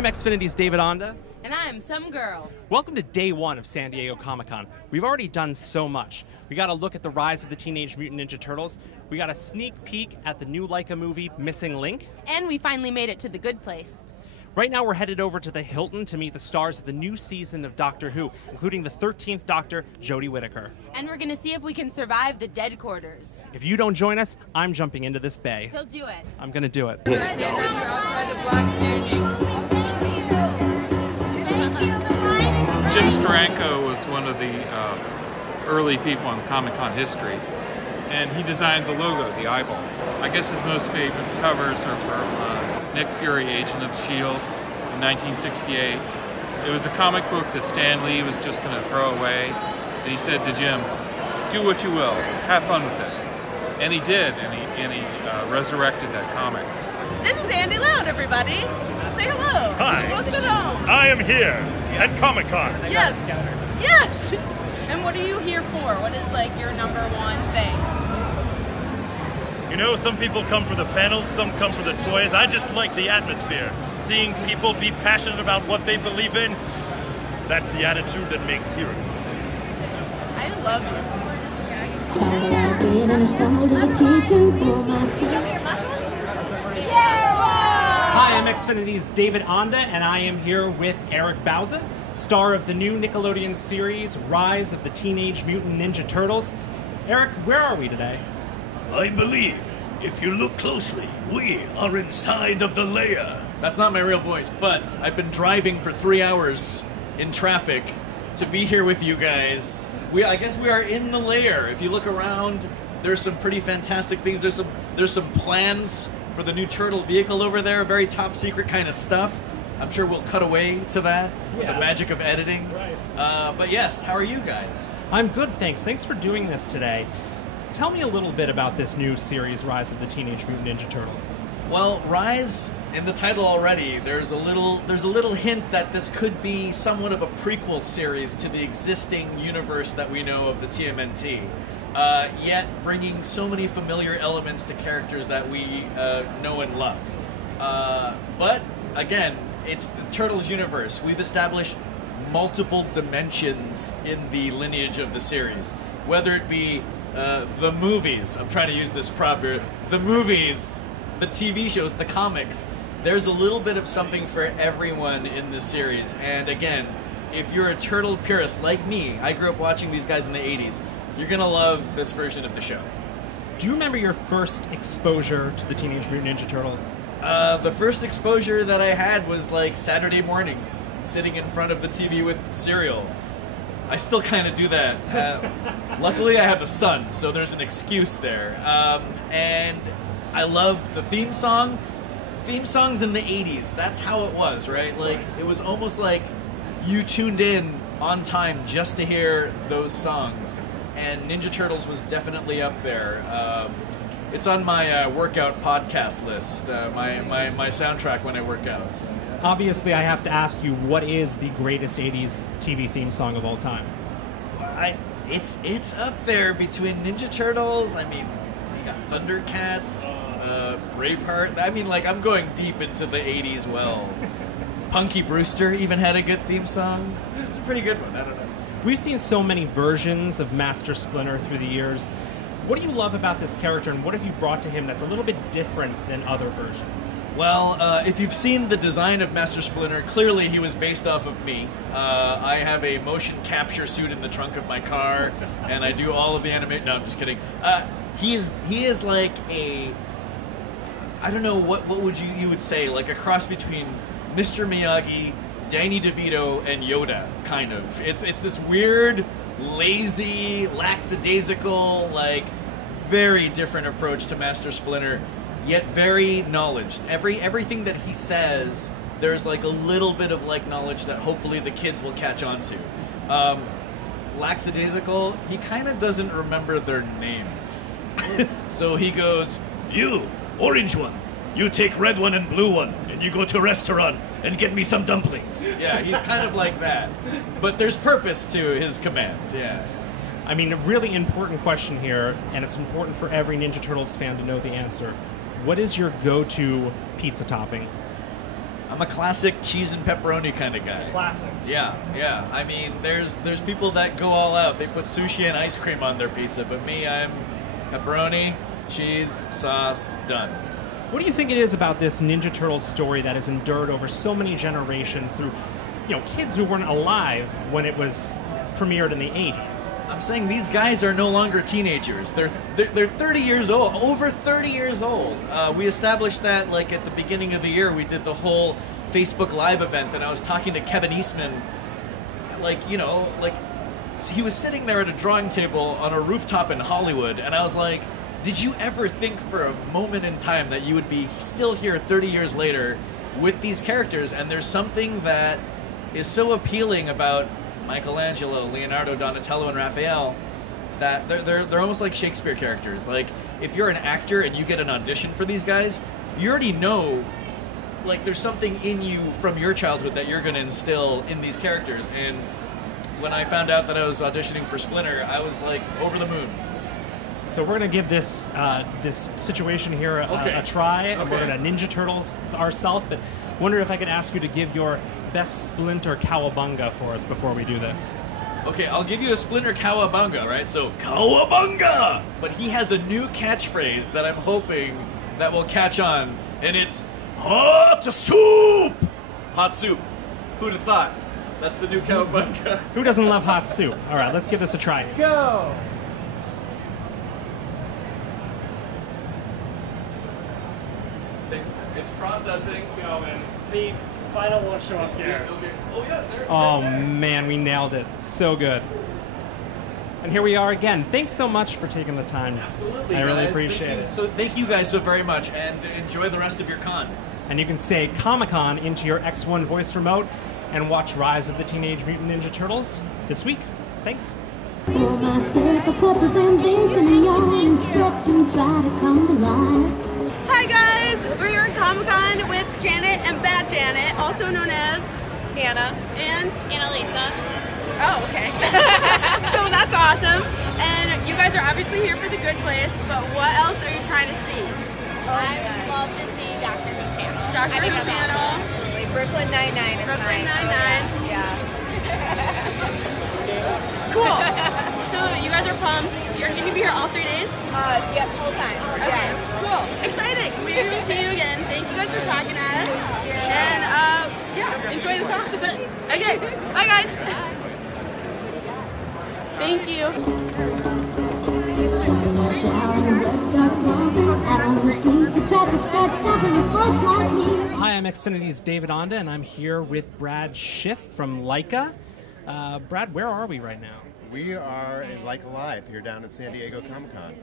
I'm Xfinity's David Onda. And I'm some girl. Welcome to day one of San Diego Comic-Con. We've already done so much. We got a look at the rise of the Teenage Mutant Ninja Turtles. We got a sneak peek at the new Leica movie, Missing Link. And we finally made it to the good place. Right now we're headed over to the Hilton to meet the stars of the new season of Doctor Who, including the 13th Doctor, Jodie Whittaker. And we're going to see if we can survive the dead quarters. If you don't join us, I'm jumping into this bay. He'll do it. I'm going to do it. Jim Steranko was one of the early people in Comic-Con history, and he designed the logo, the eyeball. I guess his most famous covers are from Nick Fury, Agent of S.H.I.E.L.D. in 1968. It was a comic book that Stan Lee was just going to throw away, and he said to Jim, "Do what you will, have fun with it." And he did, and he resurrected that comic. This is Andy Loud, everybody. Say hello. Hi. Folks at home. I am here at Comic-Con. Yes. Yes. And what are you here for? What is like your number one thing? You know, some people come for the panels, some come for the toys. I just like the atmosphere. Seeing people be passionate about what they believe in, that's the attitude that makes heroes. I love you. Hi, I'm Xfinity's David Onda, and I am here with Eric Bauza, star of the new Nickelodeon series, Rise of the Teenage Mutant Ninja Turtles. Eric, where are we today? I believe, if you look closely, we are inside of the lair. That's not my real voice, but I've been driving for 3 hours in traffic to be here with you guys. I guess we are in the lair. If you look around, there's some pretty fantastic things. There's some plans for the new turtle vehicle over there, very top secret kind of stuff. I'm sure we'll cut away to that with the magic of editing. Right. But yes, how are you guys? I'm good, thanks. Thanks for doing this today. Tell me a little bit about this new series, Rise of the Teenage Mutant Ninja Turtles. Well, Rise, in the title already, there's a little hint that this could be somewhat of a prequel series to the existing universe that we know of the TMNT. Yet bringing so many familiar elements to characters that we know and love. But again, it's the Turtles universe. We've established multiple dimensions in the lineage of the series, whether it be the movies. I'm trying to use this proper. The movies, the TV shows, the comics. There's a little bit of something for everyone in this series. And again, if you're a turtle purist like me, I grew up watching these guys in the 80s. You're gonna love this version of the show. Do you remember your first exposure to the Teenage Mutant Ninja Turtles? The first exposure that I had was like Saturday mornings, sitting in front of the TV with cereal. I still kind of do that. Luckily, I have a son, so there's an excuse there. And I love the theme song. Theme songs in the 80s, that's how it was, right? Like, it was almost like you tuned in on time just to hear those songs. And Ninja Turtles was definitely up there. It's on my workout podcast list, my soundtrack when I work out. So, yeah. Obviously, I have to ask you, what is the greatest 80s TV theme song of all time? It's up there between Ninja Turtles. I mean, you got Thundercats, Braveheart. I mean, like, I'm going deep into the 80s well. Punky Brewster even had a good theme song. It's a pretty good one, I don't know. We've seen so many versions of Master Splinter through the years. What do you love about this character, and what have you brought to him that's a little bit different than other versions? Well, if you've seen the design of Master Splinter, clearly he was based off of me. I have a motion capture suit in the trunk of my car, and I do all of the animation. No, I'm just kidding. He is like a, I don't know, what would you would say, like a cross between Mr. Miyagi, Danny DeVito, and Yoda, kind of. It's this weird, lazy, lackadaisical, like, very different approach to Master Splinter, yet very knowledged. Everything that he says, there's like a little bit of like knowledge that hopefully the kids will catch on to. Lackadaisical, he kind of doesn't remember their names. So he goes, You, orange one, you take red one and blue one, and you go to restaurant and get me some dumplings. Yeah, he's kind of like that. But there's purpose to his commands, yeah. I mean, a really important question here, and it's important for every Ninja Turtles fan to know the answer. What is your go-to pizza topping? I'm a classic cheese and pepperoni kind of guy. Classics. Yeah, yeah. I mean, there's people that go all out. They put sushi and ice cream on their pizza, but me, I'm pepperoni, cheese, sauce, done. What do you think it is about this Ninja Turtles story that has endured over so many generations through, kids who weren't alive when it was premiered in the 80s? I'm saying these guys are no longer teenagers. They're 30 years old, over 30 years old. We established that like at the beginning of the year. We did the whole Facebook Live event, and I was talking to Kevin Eastman. He was sitting there at a drawing table on a rooftop in Hollywood, and I was like, did you ever think for a moment in time that you would be still here 30 years later with these characters? And there's something that is so appealing about Michelangelo, Leonardo, Donatello, and Raphael that they're almost like Shakespeare characters. Like, if you're an actor and you get an audition for these guys, you already know, like, there's something in you from your childhood that you're going to instill in these characters. And when I found out that I was auditioning for Splinter, I was like over the moon. So we're going to give this this situation here a try, and we're going to Ninja Turtles ourselves, but wonder if I could ask you to give your best Splinter cowabunga for us before we do this. Okay, I'll give you a Splinter cowabunga, right? So, cowabunga! But he has a new catchphrase that I'm hoping that will catch on, and it's hot soup! Hot soup. Who'd have thought? That's the new cowabunga. Who doesn't love hot soup? All right, let's give this a try. Go! It's processing. Going. The final one show up here. Okay. Oh yeah, there. Oh man, we nailed it. So good. And here we are again. Thanks so much for taking the time. Absolutely, I really guys. appreciate it. So thank you guys so very much, and enjoy the rest of your con. And you can say Comic-Con into your X1 voice remote and watch Rise of the Teenage Mutant Ninja Turtles this week. Thanks. For myself a cup of ambition, your instruction try to come to life. Hi guys, we're here at Comic-Con with Janet and Bad Janet, also known as Anna and Annalisa. Oh, okay. So that's awesome. And you guys are obviously here for the good place, but what else are you trying to see? I would love to see Dr. Who's panel. Dr. I think Who's that's panel. awesome. Absolutely. Brooklyn Nine-Nine is Brooklyn mine. Nine-Nine. Oh, yeah. Cool. So you guys are pumped. You're going to be here all 3 days? Yep, whole time. Okay, cool. Exciting. Maybe we'll see you again. Thank you guys for talking to us. And yeah, enjoy the con. Okay, bye guys. Thank you. Hi, I'm Xfinity's David Onda, and I'm here with Brad Schiff from Leica. Brad, where are we right now? We are at Leica Live here down at San Diego Comic-Con.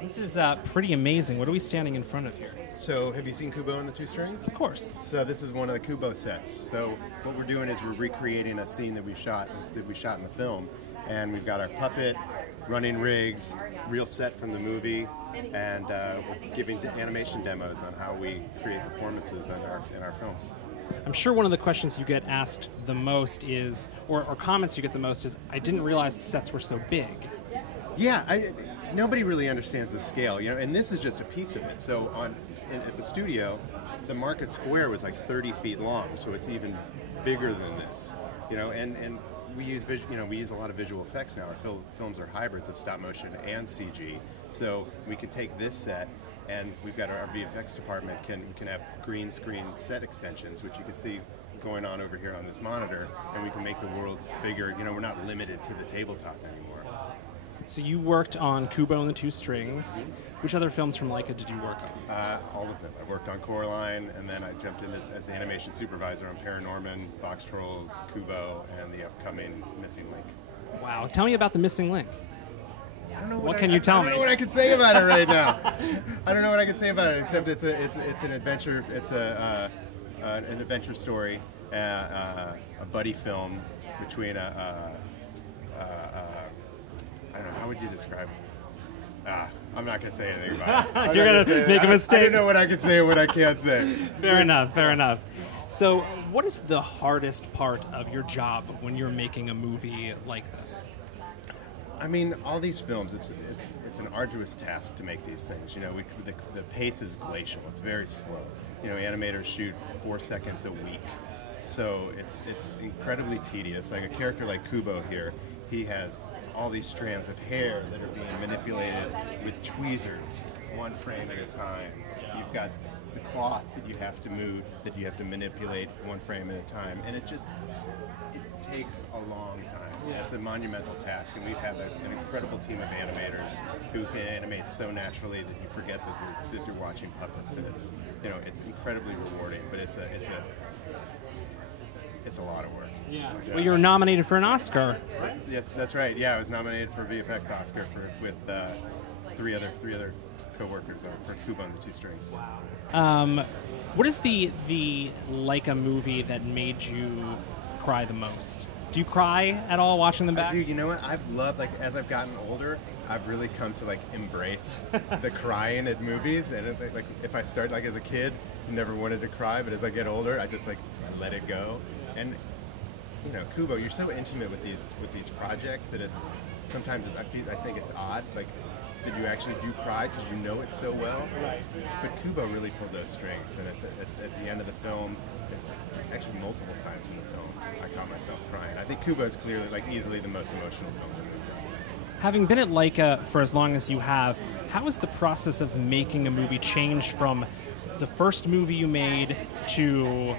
This is pretty amazing. What are we standing in front of here? So, have you seen Kubo and the Two Strings? Of course. So this is one of the Kubo sets. So what we're doing is we're recreating a scene that we shot in the film, and we've got our puppet, running rigs, real set from the movie, and we're giving animation demos on how we create performances in our films. I'm sure one of the questions you get asked the most is, or comments you get the most is, I didn't realize the sets were so big. Yeah, nobody really understands the scale, and this is just a piece of it. So at the studio, the Market Square was like 30 feet long, so it's even bigger than this, and we use a lot of visual effects now. Our films are hybrids of stop motion and CG, so we can take this set, and we've got our VFX department can have green screen set extensions, which you can see going on over here on this monitor, and we can make the worlds bigger. We're not limited to the tabletop anymore. So you worked on Kubo and the Two Strings. Which other films from Leica did you work on? All of them. I worked on Coraline, and then I jumped in as the animation supervisor on Paranorman, Box Trolls, Kubo, and the upcoming Missing Link. Wow. Tell me about the Missing Link. I don't know what can you tell me? I don't know what I can say about it right now. I don't know what I can say about it, except it's an adventure. It's an adventure story, a buddy film between I don't know, how would you describe it? I'm not going to say anything about it. You're going to make a mistake. I don't know what I can say and what I can't say. Fair enough, fair enough. So what is the hardest part of your job when you're making a movie like this? I mean, all these films, it's an arduous task to make these things. The pace is glacial. It's very slow. animators shoot 4 seconds a week. So it's incredibly tedious. Like a character like Kubo here, he has all these strands of hair that are being manipulated with tweezers, 1 frame at a time. You've got the cloth that you have to move, that you have to manipulate 1 frame at a time, and it takes a long time. Yeah. It's a monumental task, and we've had an incredible team of animators who can animate so naturally that you forget that you're watching puppets, and it's incredibly rewarding, but it's a lot of work. Yeah. Well, you were nominated for an Oscar. Yes, that's right. Yeah, I was nominated for VFX Oscar with three other co-workers for Kubo and the Two Strings. Wow. What is the Leica movie that made you cry the most? Do you cry at all watching them back? I do. You know what? I've loved, as I've gotten older, I've really come to embrace the crying at movies. And if I start as a kid, never wanted to cry, but as I get older, I just I let it go. And Kubo, you're so intimate with these projects that it's sometimes I think it's odd that you actually do cry because you know it so well. Right. But Kubo really pulled those strings, and at the end of the film, actually multiple times in the film, I caught myself crying. I think Kubo is clearly easily the most emotional film in the movie. Having been at Leica for as long as you have, how has the process of making a movie changed from the first movie you made to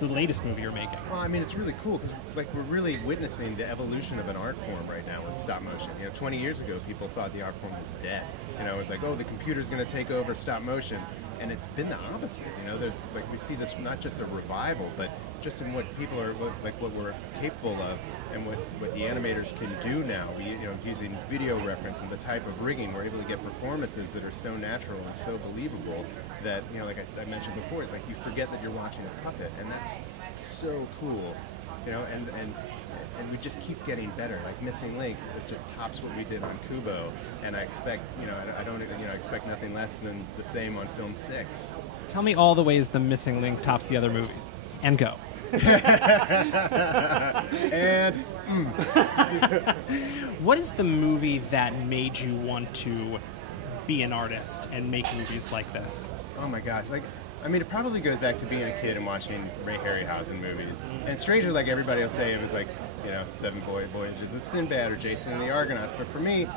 the latest movie you're making? Well, I mean, it's really cool because we're really witnessing the evolution of an art form right now with stop motion. 20 years ago, people thought the art form was dead. It was oh, the computer's going to take over stop motion, and it's been the opposite. We see this not just a revival, but just in what people are what we're capable of, and what the animators can do now. Using video reference and the type of rigging, we're able to get performances that are so natural and so believable that like I mentioned before, you forget that you're watching a puppet, and that's so cool. And we just keep getting better. Missing Link is just tops what we did on Kubo, and I expect I don't expect nothing less than the same on film 6. Tell me all the ways the Missing Link tops the other movies, and go. And what is the movie that made you want to be an artist and make movies like this? Oh my gosh, it probably goes back to being a kid and watching Ray Harryhausen movies. And Stranger, everybody will say, it was 7 Voyages of Sinbad or Jason and the Argonauts. But for me,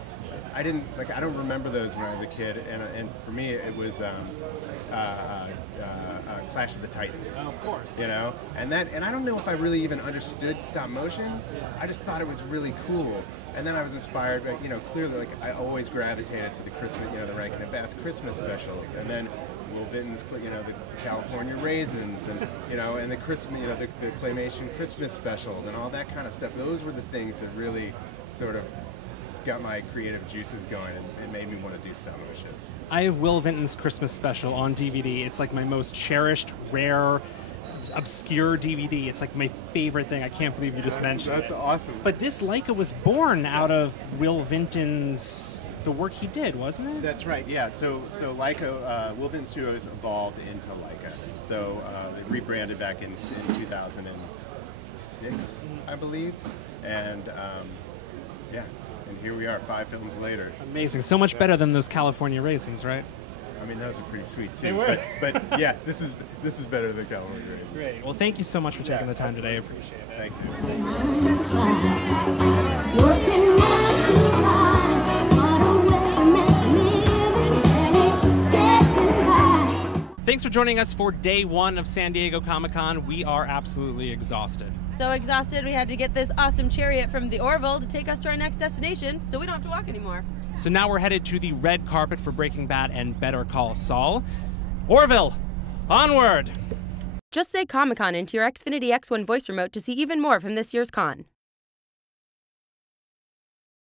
I don't remember those when I was a kid. And for me, it was Clash of the Titans. Oh, of course. And I don't know if I really even understood stop motion. I just thought it was really cool. And then I was inspired, clearly, I always gravitated to the Christmas, the Rankin and Bass Christmas specials, and then Will Vinton's, the California Raisins, and and the Christmas, the claymation Christmas specials, and all that kind of stuff. Those were the things that really sort of got my creative juices going and made me want to do stop motion. I have Will Vinton's Christmas special on DVD. It's my most cherished, rare, obscure DVD. It's my favorite thing. I can't believe you just mentioned it. That's awesome. But this Leica was born out of Will Vinton's, the work he did, wasn't it? That's right, yeah. So Leica, Will Vinton Studios evolved into Leica. So they rebranded back in 2006, I believe. And yeah, and here we are 5 films later. Amazing. So much better than those California Raisins, right? I mean, those are pretty sweet too. They were. But yeah, this is better than California Raisins. Great. Well, thank you so much for taking the time today. I appreciate it. Thank you. Working hard to hide, what a way to make a living, getting by. Thanks for joining us for day 1 of San Diego Comic-Con. We are absolutely exhausted. So exhausted we had to get this awesome chariot from the Orville to take us to our next destination so we don't have to walk anymore. So now we're headed to the red carpet for Breaking Bad and Better Call Saul. Orville, onward! Just say Comic-Con into your Xfinity X1 voice remote to see even more from this year's con.